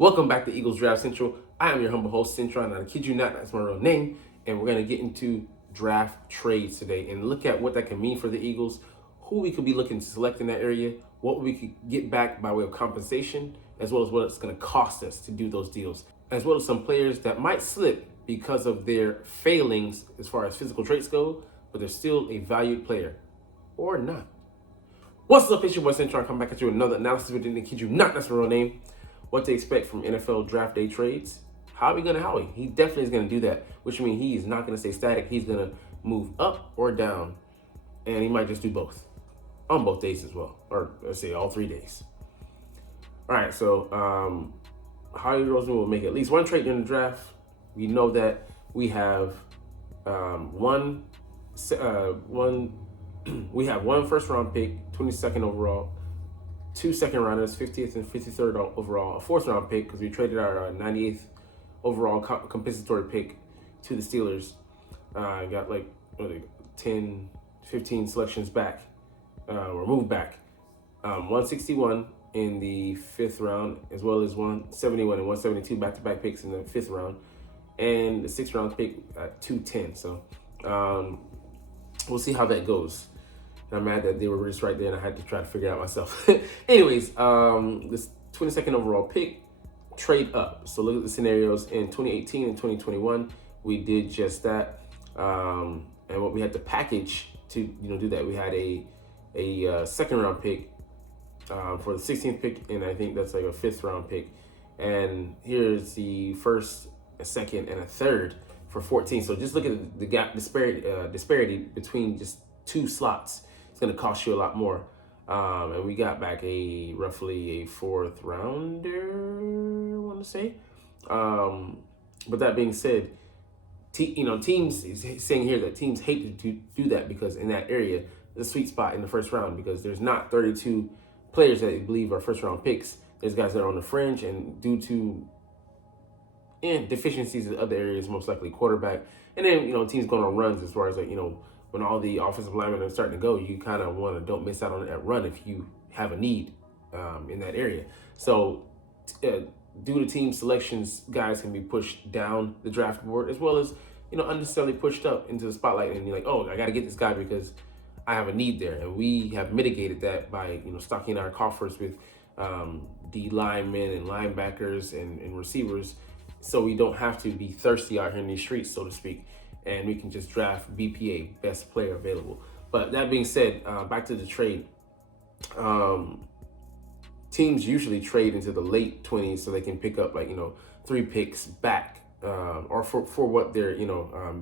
Welcome back to Eagles Draft Central. I am your humble host, Cintron, and I kid you not, that's my real name. And we're going to get into draft trades today and look at what that can mean for the Eagles, who we could be looking to select in that area, what we could get back by way of compensation, as well as what it's going to cost us to do those deals, as well as some players that might slip because of their failings as far as physical traits go, but they're still a valued player or not. What's up, it's your boy Cintron, come back at you with another analysis video, and kid you not, that's my real name. What to expect from NFL draft day trades. Howie gonna Howie. He definitely is gonna do that, which means he is not gonna stay static. He's gonna move up or down, and he might just do both on both days as well, or let's say all 3 days. All right, so Howie Roseman will make at least one trade during the draft. We know that we have we have one first round pick, 22nd overall. 2 second rounders, 50th and 53rd overall, a 4th round pick because we traded our 98th overall compensatory pick to the Steelers. Got like 10, 15 selections back, or moved back. 161 in the 5th round, as well as 171 and 172 back-to-back picks in the 5th round, and the 6th round pick at 210. So we'll see how that goes. I'm mad that they were just right there and I had to try to figure it out myself. Anyways, this 22nd overall pick, trade up. So look at the scenarios in 2018 and 2021. We did just that. And what we had to package to do that, we had a second round pick for the 16th pick, and I think that's like a 5th round pick. And here's the first, a second, and a third for 14. So just look at the gap disparity between just 2 slots. Going to cost you a lot more, and we got back roughly a 4th rounder, I want to say. But that being said, teams is saying here that teams hate to do that because in that area, the sweet spot in the first round, because there's not 32 players that they believe are first round picks. There's guys that are on the fringe, and due to deficiencies in other areas, most likely quarterback, and then teams going on runs as far as when all the offensive linemen are starting to go, you kind of don't miss out on that run if you have a need in that area. So due to team selections, guys can be pushed down the draft board as well as, unnecessarily pushed up into the spotlight, and you're like, oh, I got to get this guy because I have a need there. And we have mitigated that by, stocking our coffers with D linemen and linebackers and receivers, so we don't have to be thirsty out here in these streets, so to speak. And we can just draft BPA, best player available. But that being said, back to the trade. Teams usually trade into the late 20s so they can pick up 3 picks back, or for what they're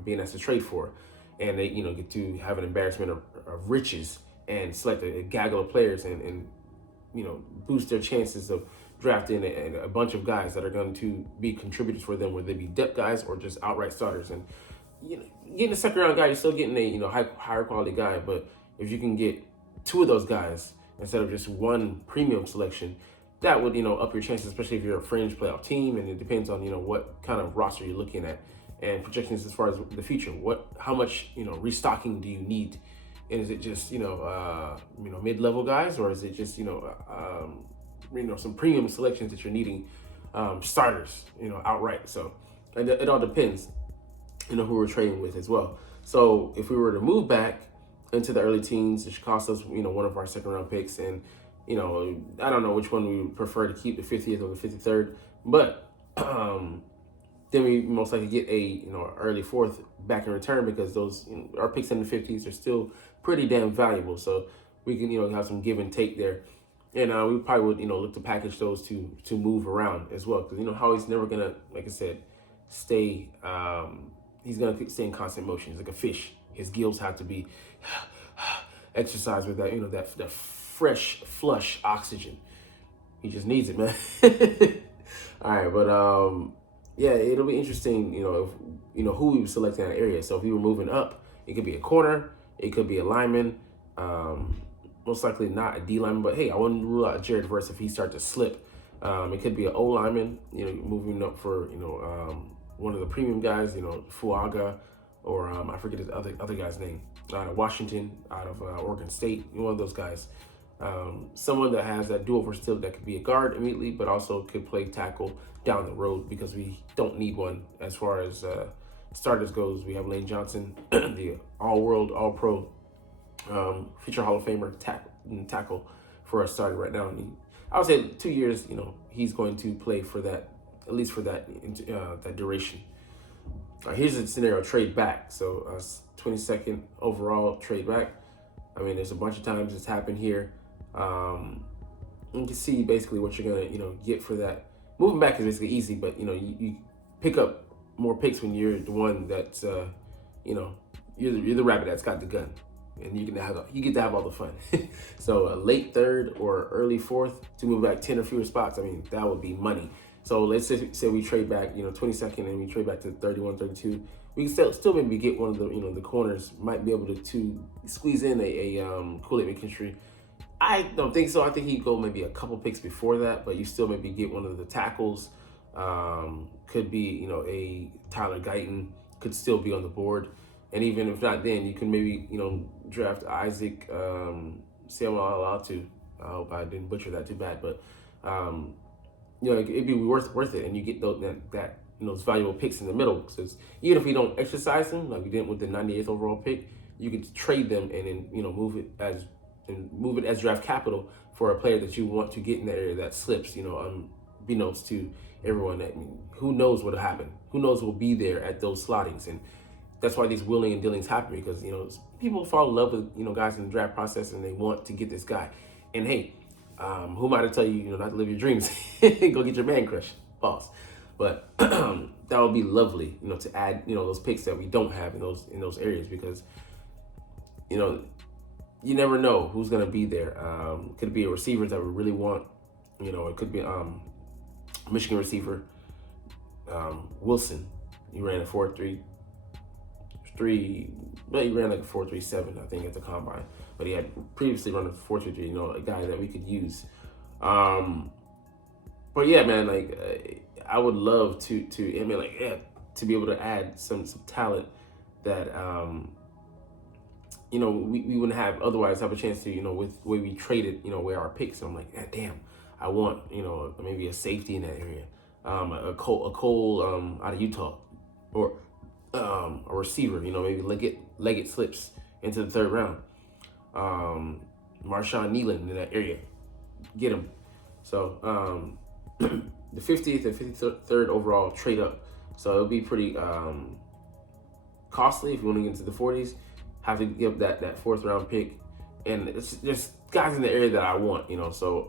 being asked to trade for, and they get to have an embarrassment of riches and select a gaggle of players and boost their chances of drafting a bunch of guys that are going to be contributors for them, whether they be depth guys or just outright starters. And getting a second round guy, you're still getting a higher quality guy. But if you can get 2 of those guys instead of just 1 premium selection, that would up your chances, especially if you're a fringe playoff team. And it depends on what kind of roster you're looking at and projections as far as the future. How much restocking do you need? And is it just mid-level guys, or is it just some premium selections that you're needing, starters outright? So it all depends who we're trading with as well. So if we were to move back into the early teens, it should cost us, one of our second round picks. And, I don't know which one we would prefer to keep, the 50th or the 53rd, but then we most likely get a, early 4th back in return, because those, our picks in the 50s are still pretty damn valuable. So we can, have some give and take there. And we probably would, look to package those to move around as well. Because, Howie's never going to, like I said, stay, he's going to stay in constant motion. He's like a fish. His gills have to be exercised with that, that fresh, flush oxygen. He just needs it, man. All right, but yeah, it'll be interesting, if, who we would select in that area. So if we were moving up, it could be a corner, it could be a lineman, most likely not a D lineman, but hey, I wouldn't rule out Jared Verse if he starts to slip. It could be an O lineman, moving up for, one of the premium guys, Fuaga, or I forget his other guy's name, Washington out of Oregon State, one of those guys. Someone that has that dual versatility that could be a guard immediately, but also could play tackle down the road because we don't need one as far as starters goes. We have Lane Johnson, the all-world, all-pro, future Hall of Famer tackle for us starting right now. And I would say 2 years, he's going to play for that, at least for that that duration. Here's a scenario: trade back. So 22nd overall trade back. I mean, there's a bunch of times it's happened here. You can see basically what you're gonna, get for that. Moving back is basically easy, but you pick up more picks when you're the one that's, you're the rabbit that's got the gun, and you get to have all the fun. So a late third or early fourth to move back 10 or fewer spots. I mean, that would be money. So let's say we trade back, 22nd, and we trade back to 31, 32. We can still maybe get one of the, the corners might be able to squeeze in a Kool-Aid McKinstry. I don't think so. I think he'd go maybe a couple picks before that, but you still maybe get one of the tackles. Could be, a Tyler Guyton could still be on the board. And even if not, then you can maybe, draft Isaac Seumalo. I hope I didn't butcher that too bad, but it'd be worth it, and you get those valuable picks in the middle. Because even if we don't exercise them, like we did with the 98th overall pick, you could trade them and then move it as draft capital for a player that you want to get in that area that slips. Unbeknownst to everyone, that who knows what'll happen? Who knows who'll be there at those slottings? And that's why these willing and dealings happen, because people fall in love with guys in the draft process, and they want to get this guy. And hey, who am I to tell you not to live your dreams? Go get your man crush, boss. But that would be lovely, to add those picks that we don't have in those areas, because you never know who's gonna be there. Could be a receiver that we really want. It could be Michigan receiver Wilson. He ran a 4.33, but he ran like a 4.37, I think, at the combine. But he had previously run a 4.33. A guy that we could use. But yeah, man, like I would love to be able to add some talent that we wouldn't have otherwise have a chance to, with the way we traded, where our picks. So I'm like, damn, I want, maybe a safety in that area, a Cole out of Utah, or a receiver, maybe Leggett slips into the third round. Marshawn Nealon in that area, get him. So the 50th and 53rd overall trade up. So it'll be pretty costly if you want to get into the 40s. Have to give that fourth round pick, and it's just guys in the area that I want, So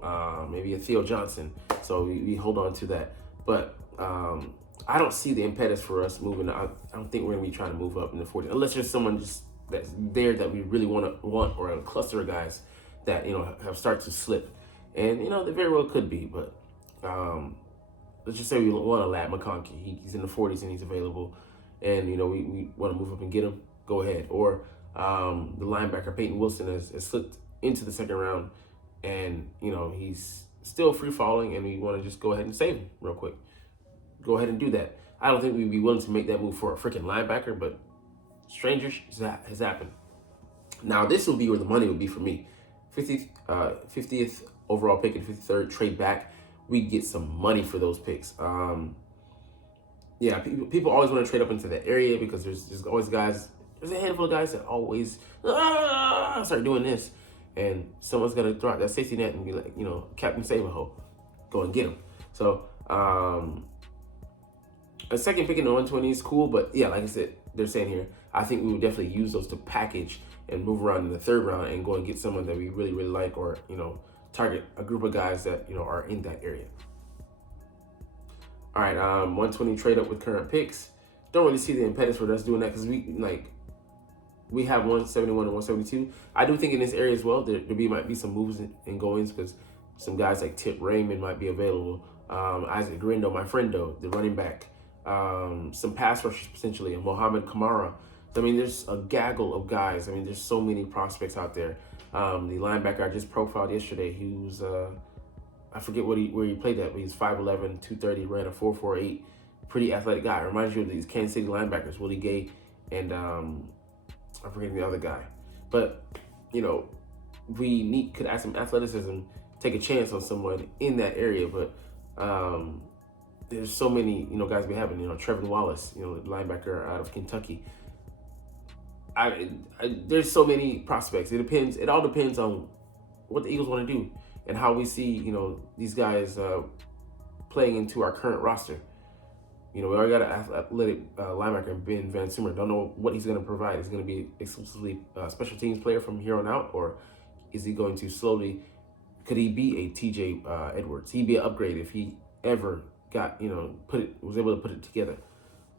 maybe a Theo Johnson. So we hold on to that, but I don't see the impetus for us moving. I don't think we're gonna be trying to move up in the 40s unless there's someone just that's there that we really want, or a cluster of guys that have started to slip, and they very well could be, but let's just say we want a Lad McConkey. He's in the 40s and he's available, and we want to move up and get him. Go ahead. Or the linebacker Peyton Wilson has slipped into the second round, and he's still free falling, and we want to just go ahead and save him real quick. Go ahead and do that. I don't think we'd be willing to make that move for a freaking linebacker, but strangers has happened. Now this will be where the money will be for me. 50th overall pick and 53rd trade back. We get some money for those picks. People always want to trade up into that area because there's always guys. There's a handful of guys that always start doing this, and someone's gonna throw out that safety net and be like, Captain Save-A-Ho, go and get him. So a second pick in the 120 is cool, but yeah, like I said, they're saying here, I think we would definitely use those to package and move around in the third round and go and get someone that we really, really like, or target a group of guys that are in that area. All right, 120 trade up with current picks. Don't really see the impetus for us doing that because we have 171 and 172. I do think in this area as well, there might be some moves and goings because some guys like Tip Raymond might be available. Isaac Grindo, my friendo, the running back. Some pass rushers potentially, and Mohamed Kamara. I mean, there's a gaggle of guys. I mean, there's so many prospects out there. The linebacker I just profiled yesterday, he was, I forget where he played at, but he's 5'11", 230, ran a 4.48. Pretty athletic guy. Reminds you of these Kansas City linebackers, Willie Gay and I forget the other guy. But, we could add some athleticism, take a chance on someone in that area. But there's so many guys we haven't. Trevin Wallace, linebacker out of Kentucky. There's so many prospects. It all depends on what the Eagles want to do and how we see these guys playing into our current roster. We already got an athletic linebacker, Ben Van Sumer. Don't know what he's going to provide. Is he going to be exclusively a special teams player from here on out, or is he going to slowly? Could he be a TJ Edwards? He'd be an upgrade if he ever got was able to put it together.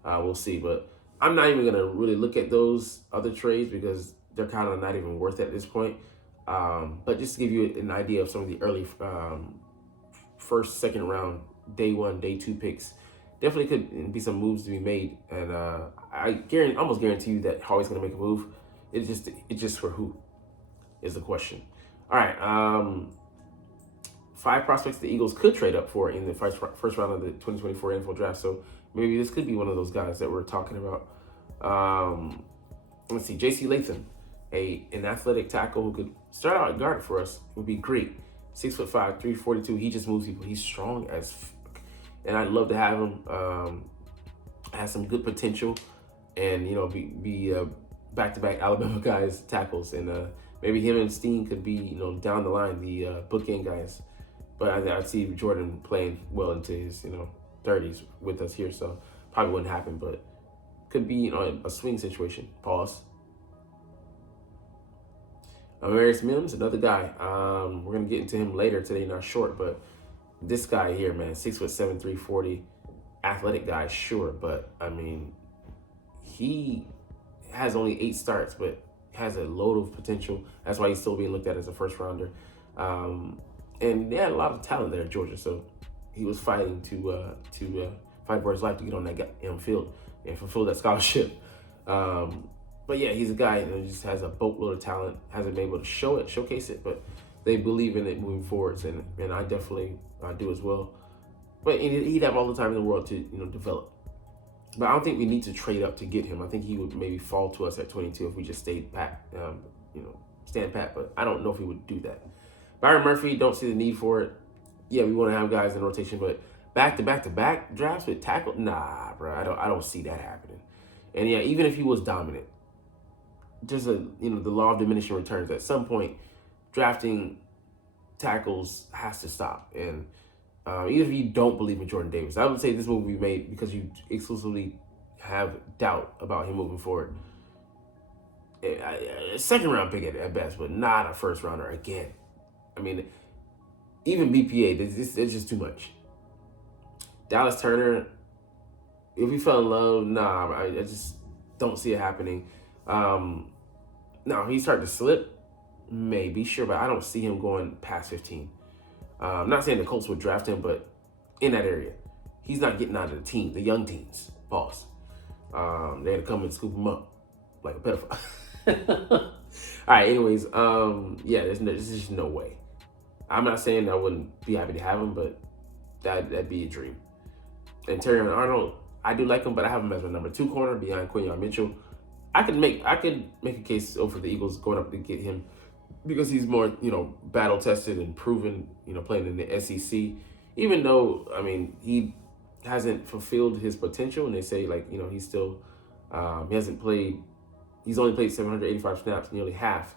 We'll see, but I'm not even going to really look at those other trades because they're kind of not even worth it at this point. But just to give you an idea of some of the early first, second round, day one, day two picks. Definitely could be some moves to be made, and I almost guarantee you that Howie's going to make a move. It's just for who is the question. All right, 5 prospects the Eagles could trade up for in the first round of the 2024 NFL draft. So maybe this could be one of those guys that we're talking about. Let's see, J.C. Latham, an athletic tackle who could start out at guard for us, would be great. 6'5", 342. He just moves people. He's strong as and I'd love to have him. Has some good potential, and be back-to-back Alabama guys tackles, and maybe him and Steen could be down the line the bookend guys. But I see Jordan playing well into his 30s with us here, so probably wouldn't happen, but could be a swing situation. Pause. Amarius Mims, another guy. We're gonna get into him later today, not short, but. This guy here, man, 6'7", 340, athletic guy, sure, but I mean, he has only 8 starts, but has a load of potential. That's why he's still being looked at as a first rounder. And they had a lot of talent there at Georgia, so he was fighting to fight for his life to get on that field and fulfill that scholarship. But yeah, he's a guy that just has a boatload of talent, hasn't been able to showcase it, but they believe in it moving forwards, and I definitely do as well. But he'd have all the time in the world to develop. But I don't think we need to trade up to get him. I think he would maybe fall to us at 22 if we just stayed pat, stand pat. But I don't know if he would do that. Byron Murphy, don't see the need for it. Yeah, we want to have guys in rotation, but back-to-back drafts with tackle, nah, bro. I don't see that happening. And yeah, even if he was dominant, there's the law of diminishing returns. At some point, drafting tackles has to stop. And even if you don't believe in Jordan Davis, I would say this move will be made because you exclusively have doubt about him moving forward. A second round pick at best, but not a first rounder again. I mean, even BPA, it's just too much. Dallas Turner, if we fell in love, nah, I just don't see it happening. Now he's starting to slip. Maybe, sure, but I don't see him going past 15. I'm not saying the Colts would draft him, but in that area, he's not getting out of the team, the young teams. Pause. They had to come and scoop him up like a pedophile. All right, anyways, yeah, there's just no way. I'm not saying I wouldn't be happy to have him, but that'd be a dream. And Terry Arnold, I do like him, but I have him as my number 2 corner behind Quinyon Mitchell. I could make a case over the Eagles going up to get him, because he's more, battle tested and proven, playing in the SEC. Even though, I mean, he hasn't fulfilled his potential, and they say he's still, he hasn't played. He's only played 785 snaps, nearly half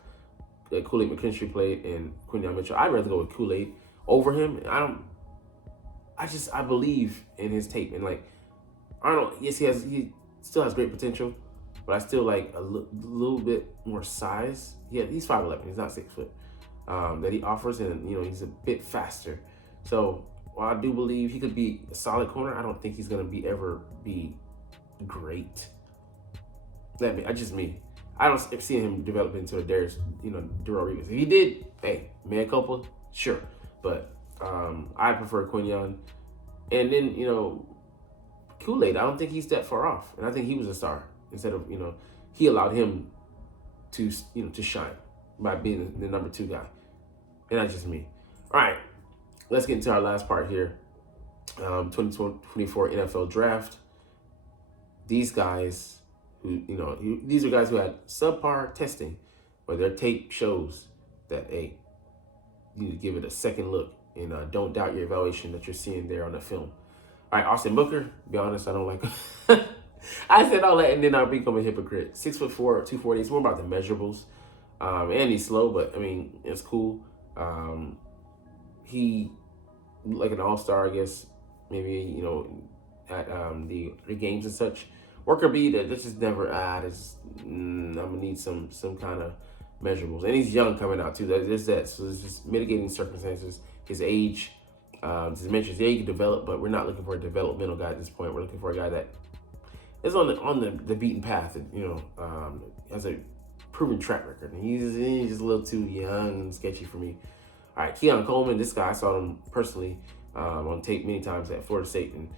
that Kool-Aid McKinstry played and Quinyon Mitchell. I'd rather go with Kool-Aid over him. I believe in his tape, and Arnold. Yes, he still has great potential. But I still like a little bit more size. Yeah, he's 5'11". He's not 6 foot. That he offers, and he's a bit faster. So while I do believe he could be a solid corner, I don't think he's gonna ever be great. I don't see him develop into a Darius, Darrell Reeves. If he did, hey, man, couple, sure. But I prefer Quinyon, and then Kool-Aid. I don't think he's that far off, and I think he was a star. Instead of, he allowed him to shine by being the number 2 guy. And that's just me. All right, let's get into our last part here. 2024 NFL draft. These guys these are guys who had subpar testing, but their tape shows that, hey, you need to give it a second look and don't doubt your evaluation that you're seeing there on the film. All right, Austin Booker, be honest, I don't like him. I said all that and then I'll become a hypocrite. 6'4", 240. It's more about the measurables. And he's slow, but I mean, it's cool. He like an all-star, I guess, maybe, at the games and such. Worker B, that's just never, I'm gonna need some kind of measurables. And he's young coming out too. That's that. So it's just mitigating circumstances, his age, his dimensions. Yeah, he can develop, but we're not looking for a developmental guy at this point. We're looking for a guy that is on the beaten path, has a proven track record. And he's just a little too young and sketchy for me. All right, Keon Coleman, this guy, I saw him personally on tape many times at Florida State, and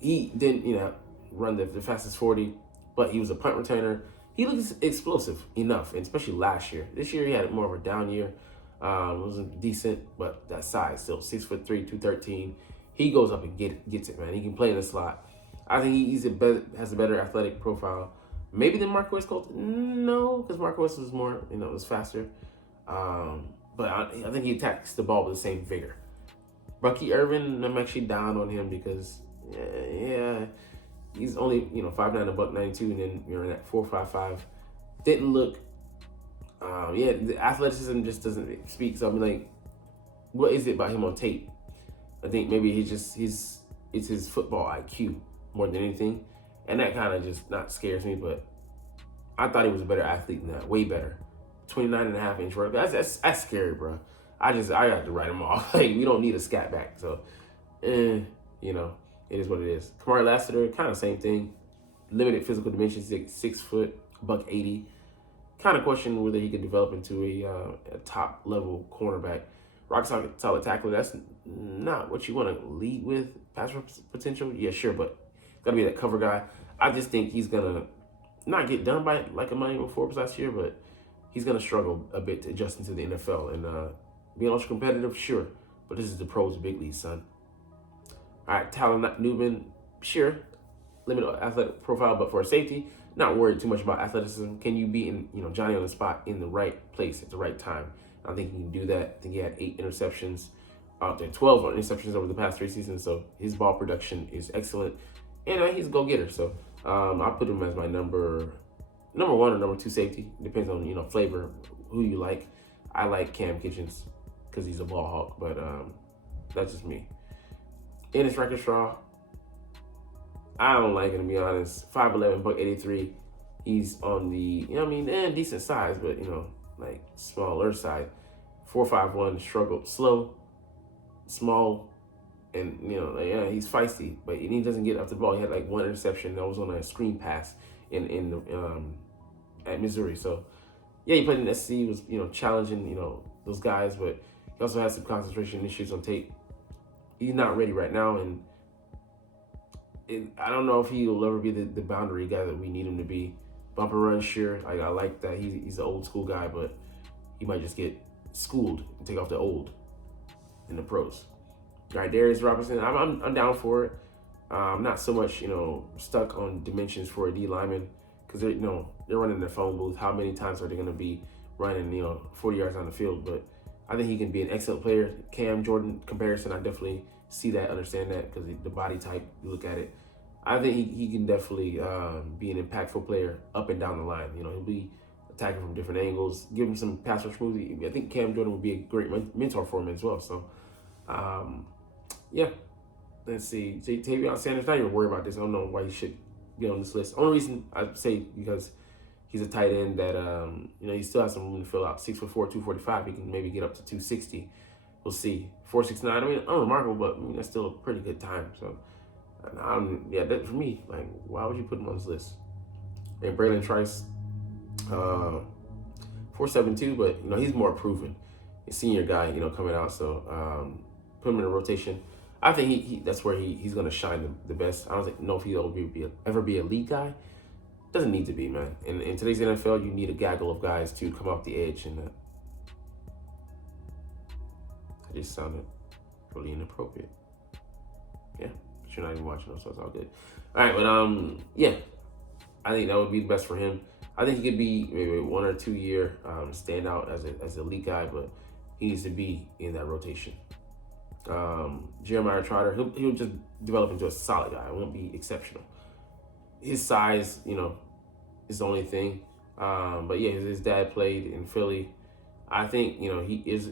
he didn't, run the fastest 40, but he was a punt returner. He looks explosive enough, and especially last year. This year he had more of a down year. Wasn't decent, but that size still 6'3", 213. He goes up and gets it, man. He can play in the slot. I think has a better athletic profile, maybe than Marquez Colton. No, because Marquez was more, was faster. But I think he attacks the ball with the same vigor. Bucky Irvin, I'm actually down on him because, he's only, 5'9", $192, and then you're in that 4.55. Didn't look, the athleticism just doesn't speak. So I'm like, what is it about him on tape? I think maybe it's his football IQ more than anything, and that kind of just not scares me. But I thought he was a better athlete than that, way better. 29.5-inch vertical. That's scary, bro. I got to write him off. Like, we don't need a scat back. So, it is what it is. Kamari Lassiter, kind of same thing. Limited physical dimensions, 6 foot, $180. Kind of question whether he could develop into a top level cornerback. Rock solid tackler. That's not what you want to lead with. Pass potential, yeah, sure, but gotta be that cover guy. I just think he's gonna not get done by like a Miami Forbes last year, but he's gonna struggle a bit to adjust into the NFL and being ultra competitive, sure. But this is the pros, big league, son. All right, Talon Newman, sure, limited athletic profile, but for a safety, not worried too much about athleticism. Can you be in, Johnny on the spot in the right place at the right time? I think he can do that. I think he had 8 interceptions, 12 interceptions over the past 3 seasons. So his ball production is excellent, and he's a go-getter. So I'll put him as my number 1 or number 2 safety. Depends on flavor, who you like. I like Cam Kitchens because he's a ball hawk, but that's just me. Ennis Rakestraw, I don't like him, to be honest. 5'11", $183. He's on the, decent size, but, like smaller side. 4.51, struggled, slow, small, and, he's feisty, but he doesn't get up the ball. He had like 1 interception that was on a screen pass at Missouri. So, yeah, he played in SC, was, challenging, those guys, but he also had some concentration issues on tape. He's not ready right now, and I don't know if he will ever be the boundary guy that we need him to be. Bumper run, sure. I like that. He's an old school guy, but he might just get schooled and take off the old in the pros. All right, Darius Robinson, I'm down for it. I'm not so much, stuck on dimensions for a D lineman because they're running their phone booth. How many times are they going to be running, 40 yards on the field? But I think he can be an excellent player. Cam Jordan comparison, I definitely see that, understand that, because the body type, you look at it. I think he can definitely be an impactful player up and down the line. He'll be attacking from different angles, give him some pass rush moves. I think Cam Jordan would be a great mentor for him as well. So, yeah. Let's see. Tavion Sanders, not even worried about this. I don't know why he should be on this list. Only reason I say because he's a tight end that, he still has some room to fill out. 6'4", 245. He can maybe get up to 260. We'll see. 4.69. I mean, unremarkable, but that's still a pretty good time. So, that for me, like, why would you put him on this list? And Braylon Trice, 4.72, but he's more proven. A senior guy, coming out. So, put him in a rotation. I think that's where he's gonna shine the best. I don't know if he'll ever be a lead guy. Doesn't need to be, man. In today's NFL, you need a gaggle of guys to come off the edge, and it just sounded really inappropriate. Yeah, but you're not even watching them, so it's all good. All right, but yeah, I think that would be the best for him. I think he could be maybe 1 or 2 year standout as a elite guy, but he needs to be in that rotation. Jeremiah Trotter, he'll just develop into a solid guy. It won't be exceptional. His size, is the only thing. But yeah, his dad played in Philly. I think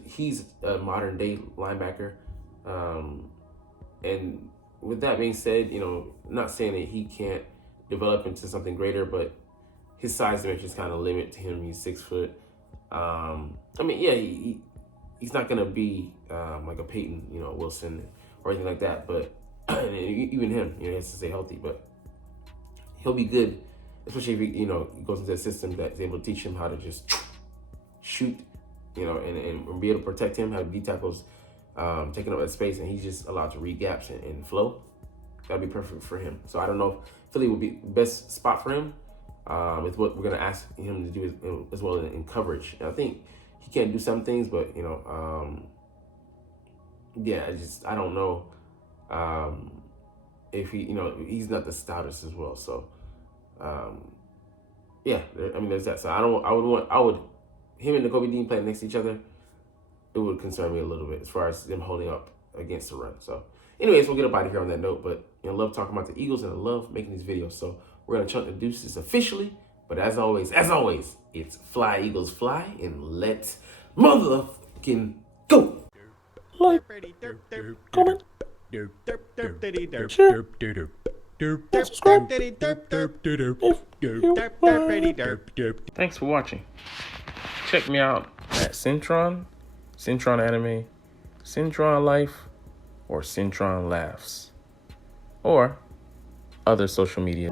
he's a modern day linebacker. And with that being said, not saying that he can't develop into something greater, but his size dimensions kind of limit to him. He's 6 foot. He's not gonna be like a Peyton, Wilson or anything like that. But even him, he has to stay healthy. But he'll be good, especially if he goes into a system that's able to teach him how to just shoot, and be able to protect him, have D tackles taking up that space, and he's just allowed to read gaps and flow. That'd be perfect for him. So I don't know if Philly would be the best spot for him. It's what we're gonna ask him to do as well in coverage. And I think he can do some things, but I don't know if he's not the stoutest as well. So there's that. So I would him and Nakobe Dean playing next to each other. It would concern me a little bit as far as them holding up against the run. So anyways, we'll get up out of here on that note. But I love talking about the Eagles and I love making these videos. So we're gonna chunk the deuces officially. But as always, it's fly Eagles fly and let's motherfucking go. Like, comment, share, and subscribe if you like. Thanks for watching. Check me out at Cintron Anime, Cintron Life, or Cintron Laughs, or other social media.